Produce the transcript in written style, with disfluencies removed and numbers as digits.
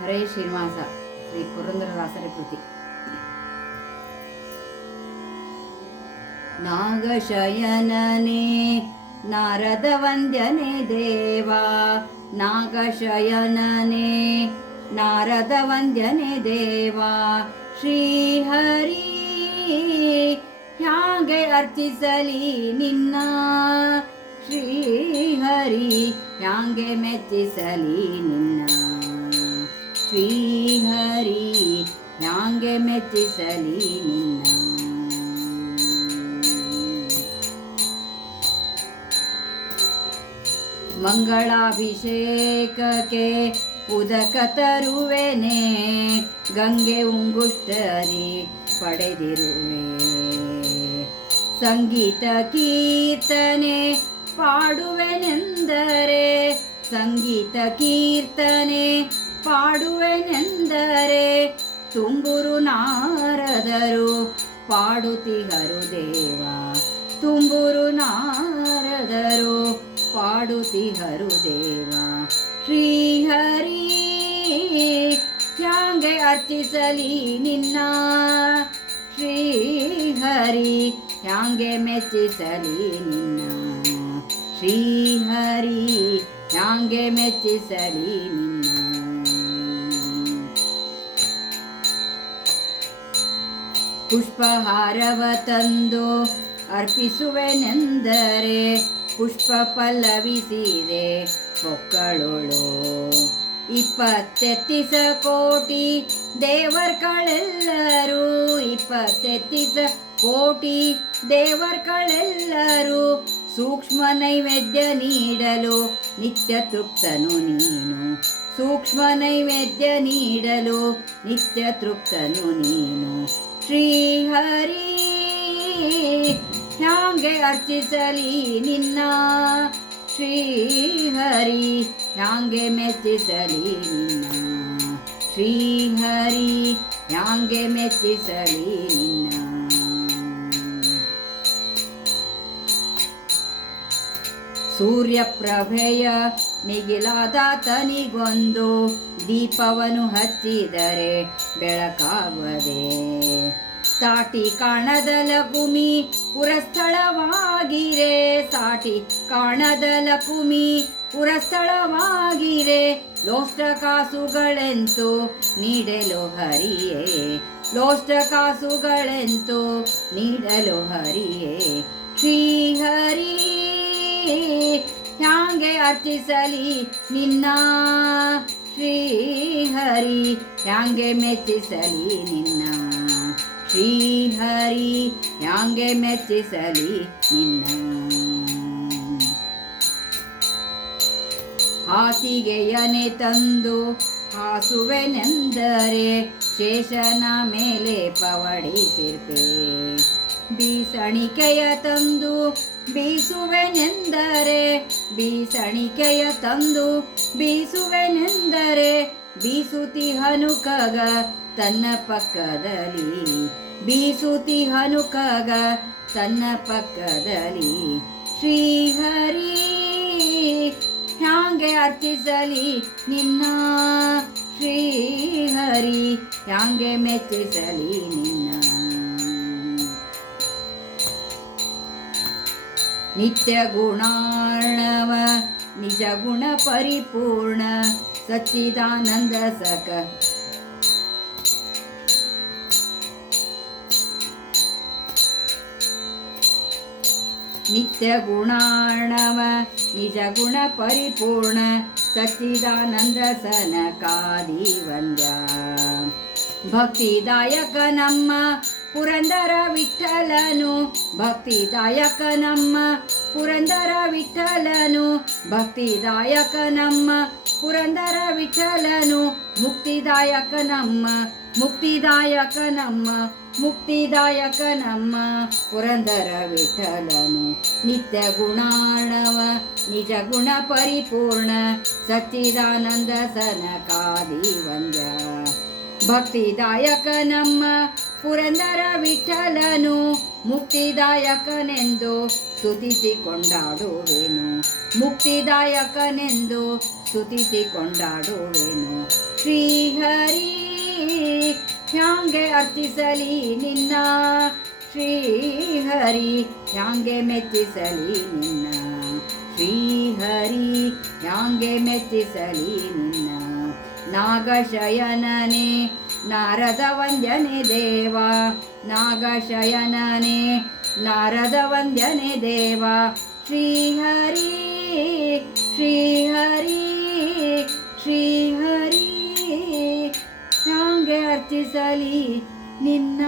ಹರೇ ಶ್ರೀನಿವಾಸ. ಶ್ರೀ ಪುರಂದರದಾಸರ ಕೃತಿ. ನಾಗಶಯನನೇ ನಾರದ ವಂದ್ಯನೇ ದೇವಾ, ನಾಗಶಯನನೇ ನಾರದ ವಂದ್ಯನೇ ದೇವಾ, ಶ್ರೀಹರಿ ಹ್ಯಾಂಗೆ ಅರ್ಚಿಸಲಿ ನಿನ್ನ, ಶ್ರೀಹರಿ ಹ್ಯಾಂಗೆ ಮೆಚ್ಚಿಸಲಿ ನಿನ್ನ, ಶ್ರೀಹರಿ ಹ್ಯಾಂಗೆ ಮೆಚ್ಚಿಸಲಿ ನಿನ್ನ. ಮಂಗಳಾಭಿಷೇಕಕ್ಕೆ ಉದಕ ತರುವೆನೆ, ಗಂಗೆ ಉಂಗುಷ್ಟರಿ ಪಡೆದಿರುವೆ, ಸಂಗೀತ ಕೀರ್ತನೆ ಪಾಡುವೆನೆಂದರೆ, ಸಂಗೀತ ಕೀರ್ತನೆ ಪಾಡುವೆನೆಂದರೆ, ತುಂಬುರು ನಾರದರು ಪಾಡುತ್ತಿಹರು ದೇವ, ತುಂಬುರು ನಾರದರು ಪಾಡುತ್ತಿಹರು ದೇವ, ಶ್ರೀಹರಿ ಹ್ಯಾಂಗೆ ಅರ್ಚಿಸಲಿ ನಿನ್ನ, ಶ್ರೀಹರಿ ಹ್ಯಾಂಗೆ ಮೆಚ್ಚಿಸಲಿ ನಿನ್ನ, ಶ್ರೀಹರಿ ಹ್ಯಾಂಗೆ ಮೆಚ್ಚಿಸಲಿ ನಿನ್ನ. ಪುಷ್ಪಹಾರವ ತಂದು ಅರ್ಪಿಸುವೆನೆಂದರೆ, ಪುಷ್ಪ ಪಲ್ಲವಿಸಿದೆ ಹೊಕ್ಕಳೋಳು, 27 ಕೋಟಿ ದೇವರ್ಗಳೆಲ್ಲರೂ, 27 ಕೋಟಿ ದೇವರ್ಗಳೆಲ್ಲರೂ ಸೂಕ್ಷ್ಮ ನೈವೇದ್ಯ ನೀಡಲು ನಿತ್ಯ ತೃಪ್ತನು ನೀನು, ಸೂಕ್ಷ್ಮ ನೈವೇದ್ಯ ನೀಡಲು ನಿತ್ಯ ತೃಪ್ತನು ನೀನು, ಶ್ರೀಹರಿ ಹ್ಯಾಂಗೆ ಅರ್ಚಿಸಲಿ ನಿನ್ನ, ಶ್ರೀಹರಿ ಹ್ಯಾಂಗೆ ಮೆಚ್ಚಿಸಲಿ ನಿನ್ನ, ಶ್ರೀಹರಿ ಹ್ಯಾಂಗೆ ಮೆಚ್ಚಿಸಲಿ ನಿನ್ನ. ಸೂರ್ಯಪ್ರಭೆಯ ಮಿಗಿಲಾದಾತನಿಗೊಂದು ದೀಪವನ್ನು ಹಚ್ಚಿದರೆ ಬೆಳಕಾಗುವುದೇ, ಸಾಟಿ ಕಾಣದ ಲಕುಮಿ ಪುರಸ್ಥಳವಾಗಿರೆ, ಸಾಟಿ ಕಾಣದ ಲಕುಮಿ ಪುರಸ್ಥಳವಾಗಿರೆ, ಲೋಷ್ಟ ಕಾಸುಗಳೆಂತು ನೀಡಲು ಹರಿಯೇ, ಲೋಷ್ಟ ಕಾಸುಗಳೆಂತು ನೀಡಲು ಹರಿಯೇ, ಶ್ರೀಹರಿ ಹ್ಯಾಂಗೆ ಅರ್ಚಿಸಲಿ ನಿನ್ನ, ಶ್ರೀಹರಿ ಹ್ಯಾಂಗೆ ಮೆಚ್ಚಿಸಲಿ ನಿನ್ನ, ಶ್ರೀಹರಿ ಹ್ಯಾಂಗೆ ಮೆಚ್ಚಿಸಲಿ ನಿನ್ನ. ಹಾಸಿಗೆಯನೆ ತಂದು ಹಾಸುವೆನೆಂದರೆ, ಶೇಷನ ಮೇಲೆ ಪವಡಿಸಿರ್ಪೆ, ಬೀಸಣಿಕೆಯ ತಂದು ಬೀಸುವೆನೆಂದರೆ, ಬೀಸಣಿಕೆಯ ತಂದು ಬೀಸುವೆನೆಂದರೆ, ಬೀಸುತಿಹನು ಖಗ ತನ್ನ ಪಕ್ಕದಲ್ಲಿ, ಬೀಸುತಿಹನು ಖಗ ತನ್ನ ಪಕ್ಕದಲ್ಲಿ, ಶ್ರೀಹರಿ ಹ್ಯಾಂಗೆ ಅರ್ಚಿಸಲಿ ನಿನ್ನ, ಶ್ರೀಹರಿ ಹ್ಯಾಂಗೆ ಮೆಚ್ಚಿಸಲಿ ನಿನ್ನ. ನಿತ್ಯ ಗುಣಾರ್ಣವ ನಿಜ ಗುಣ ಪರಿಪೂರ್ಣ ಸಚ್ಚಿದಾನಂದ ಸಕ, ನಿತ್ಯ ಗುಣಾರ್ಣವ ನಿಜ ಗುಣ ಪರಿಪೂರ್ಣ ಸಚ್ಚಿದಾನಂದ ಸನಕಾದಿ ವಂದ್ಯ, ಭಕ್ತಿದಾಯಕ ನಮ್ಮ ಪುರಂದರ ವಿಠಲನು, ಭಕ್ತಿದಾಯಕ ನಮ್ಮ ಪುರಂದರ ವಿಠಲನು, ಭಕ್ತಿದಾಯಕ ನಮ್ಮ ಪುರಂದರ ವಿಠಲನು, ಮುಕ್ತಿದಾಯಕ ನಮ್ಮ, ಮುಕ್ತಿದಾಯಕ ನಮ್ಮ, ಮುಕ್ತಿದಾಯಕ ನಮ್ಮ ಪುರಂದರ ವಿಠಲನು, ನಿತ್ಯ ಗುಣಾರ್ಣವ ನಿಜ ಗುಣ ಪರಿಪೂರ್ಣ ಸಚ್ಚಿದಾನಂದ ಸನಕಾದಿ ವಂದ್ಯ, ಭಕ್ತಿದಾಯಕ ನಮ್ಮ ಪುರಂದರ ವಿಠಲನು, ಮುಕ್ತಿದಾಯಕನೆಂದು ಸ್ತುತಿಸಿ ಕೊಂಡಾಡುವೆನು, ಮುಕ್ತಿದಾಯಕನೆಂದು ಸ್ತುತಿಸಿ ಕೊಂಡಾಡುವೆನು, ಶ್ರೀಹರಿ ಹ್ಯಾಂಗೆ ಅರ್ಚಿಸಲಿ ನಿನ್ನ, ಶ್ರೀಹರಿ ಹ್ಯಾಂಗೆ ಮೆಚ್ಚಿಸಲಿ ನಿನ್ನ, ಶ್ರೀಹರಿ ಹ್ಯಾಂಗೆ ಮೆಚ್ಚಿಸಲಿ ನಿನ್ನ. ನಾಗಶಯನನೇ ನಾರದ ವಂದ್ಯನೆ ದೇವ, ನಾಗಶಯನನೇ ನಾರದ ವಂದ್ಯನೆ ದೇವ. ಶ್ರೀಹರಿ ಶ್ರೀಹರಿ ಶ್ರೀಹರಿ ಹ್ಯಾಂಗೆ ಅರ್ಚಿಸಲಿ ನಿನ್ನ.